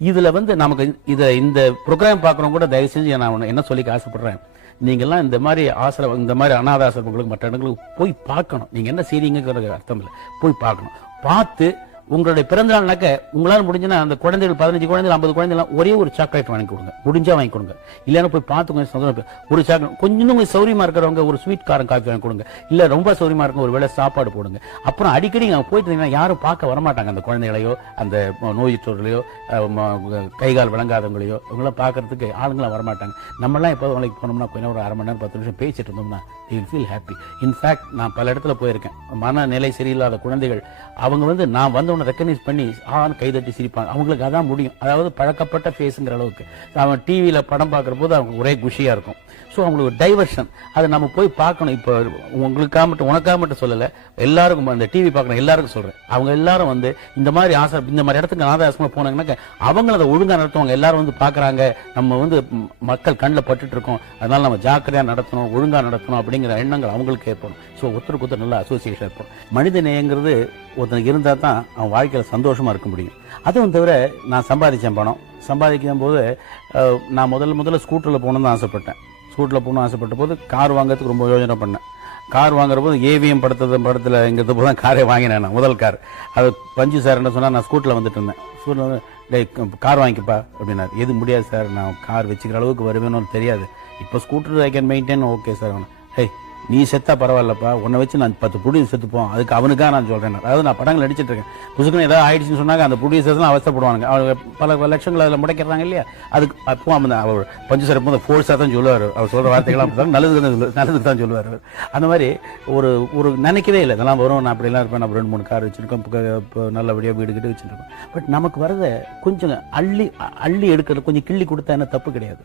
இதுல வந்து நமக்கு இந்த ப்ரோக்ராம் பார்க்குறவங்க கூட தயவு செஞ்சு நான் என்ன சொல்லிக்க ஆசைப்படுறேன், நீங்கெல்லாம் இந்த மாதிரி இந்த மாதிரி அனாத ஆசிரமங்களுக்கு மற்ற இடங்களுக்கு போய் பார்க்கணும். நீங்க என்ன செய்றீங்கிறது அர்த்தம் இல்லை, போய் பார்க்கணும். பார்த்து உங்களுடைய பிறந்த நாள்னாக்க உங்களால முடிஞ்சுன்னா அந்த குழந்தைகள் 15 குழந்தைகள் 50 குழந்தைகள் ஒரே ஒரு சாக்லேட் வாங்கி கொடுங்க, முடிஞ்சா வாங்கி கொடுங்க. இல்லைன்னா போய் பார்த்து கொஞ்சம் சந்தோஷம் ஒரு சாக்லேட், கொஞ்சம் சௌரியமா இருக்கிறவங்க ஒரு ஸ்வீட் காரம் காஃபி வாங்கி கொடுங்க. இல்ல ரொம்ப சௌரியமா இருக்க ஒரு வேளை சாப்பாடு போடுங்க. அப்புறம் அடிக்கடி அங்க போயிட்டு இருந்தீங்கன்னா யாரும் பார்க்க வரமாட்டாங்க, அந்த குழந்தைகளையோ அந்த நோயுற்றோர்களையோ கைகால் விளங்காதவங்களையோ இவங்களாம் பார்க்கறதுக்கு ஆளுங்களாம் வரமாட்டாங்க. நம்மளாம் எப்போ வேலைக்கு போனோம்னா கொஞ்சம் ஒரு 1/2 மணி நேரம் 10 நிமிஷம் பேசிட்டு இருந்தோம்னா ஃபீல் ஹாப்பி. இன்ஃபேக்ட் நான் பல இடத்துல போயிருக்கேன், மனநிலை சரியில்லாத குழந்தைகள் அவங்க வந்து நான் வந்தவனை ரெக்கக்னைஸ் பண்ணி கைதட்டி சிரிப்பாங்க. அவங்களுக்கு அதான் முடியும், அதாவது பழக்கப்பட்ட ஃபேஸுங்கிற அளவுக்கு. அவன் டிவியில படம் பார்க்குற போது அவங்க ஒரே குஷியா இருக்கும். ஸோ அவங்களுக்கு ஒரு டைவர்ஷன், அதை நம்ம போய் பார்க்கணும். இப்போ உங்களுக்காக மட்டும் உனக்காக மட்டும் சொல்லலை, எல்லாருக்கும் அந்த டிவி பார்க்கணும் எல்லாருக்கும் சொல்றேன். அவங்க எல்லாரும் வந்து இந்த மாதிரி இந்த மாதிரி இடத்துக்கு அனாதாசமா போனாங்கன்னாக்க அவங்களும் அதை ஒழுங்கா நடத்துவாங்க. எல்லாரும் வந்து பார்க்குறாங்க, நம்ம வந்து மக்கள் கண்ணில் பட்டுட்டு இருக்கோம், அதனால நம்ம ஜாக்கிரதையா நடத்தணும், ஒழுங்கா நடத்தணும் அப்படிங்கிற எண்ணங்கள் அவங்களுக்கு ஏற்படும். ஸோ ஒருத்தருக்கு ஒருத்தர் நல்ல அசோசியேஷன் ஏற்படும். மனித நேயங்கிறது ஒருத்தனுக்கு இருந்தால் தான் அவன் வாழ்க்கையில் சந்தோஷமா இருக்க முடியும். அதுவும் தவிர நான் சம்பாதிச்சேன் பணம், சம்பாதிக்கும் போது நான் முதல்ல ஸ்கூட்டரில் போகணும்னு ஆசைப்பட்டேன். ஸ்கூட்டரில் போகணும்னு ஆசைப்பட்ட போது கார் வாங்குறதுக்கு ரொம்ப யோசனை பண்ணேன். கார் வாங்குற போது ஏவிஎம் படத்தில் எங்கிறது போது தான் காரே வாங்கினேன். நான் முதல் கார் அது பஞ்சு சார் என்ன சொன்னால், நான் ஸ்கூட்டரில் வந்துட்டு இருந்தேன். ஸ்கூட்டில் வந்து கார் வாங்கிப்பா அப்படின்னாரு. எது முடியாது சார், நான் கார் வச்சுக்கிற அளவுக்கு வருவேன்னு தெரியாது. இப்போ scooter I can maintain, okay sir. Hey நீ செத்தா பரவாயில்லப்பா, உன்னை வச்சு நான் 10 ப்ரொடியூசர் செத்துப்போம், அதுக்கு அவனுக்காக நான் சொல்றேன். அதாவது நான் படங்கள் நடிச்சிட்டு இருக்கேன், புதுக்குன்னு ஏதாவது ஆயிடுச்சுன்னு சொன்னாங்க அந்த ப்ரொடியூசர்ஸ்லாம் அவசரப்படுவாங்க. அவங்க பல லட்சங்கள் அதில் முடைக்கிறாங்க இல்லையா. அதுக்கு அப்போ அவர் பஞ்சு சார் போது ஃபோர்ஸாக தான் சொல்லுவார். அவர் சொல்ற வார்த்தைகள்லாம் நல்லதுக்கு தான் சொல்லுவார். அந்த மாதிரி ஒரு நினைக்கவே இல்லை இதெல்லாம் வரும், நான் அப்படிலாம் இருப்பேன். நான் 2-3 கார் வச்சிருக்கோம், நல்லபடியாக வீடு கிட்ட வச்சுருக்கோம். பட் நமக்கு வரதை கொஞ்சம் அள்ளி எடுக்கிறது, கொஞ்சம் கிள்ளி கொடுத்தா என்ன தப்பு கிடையாது.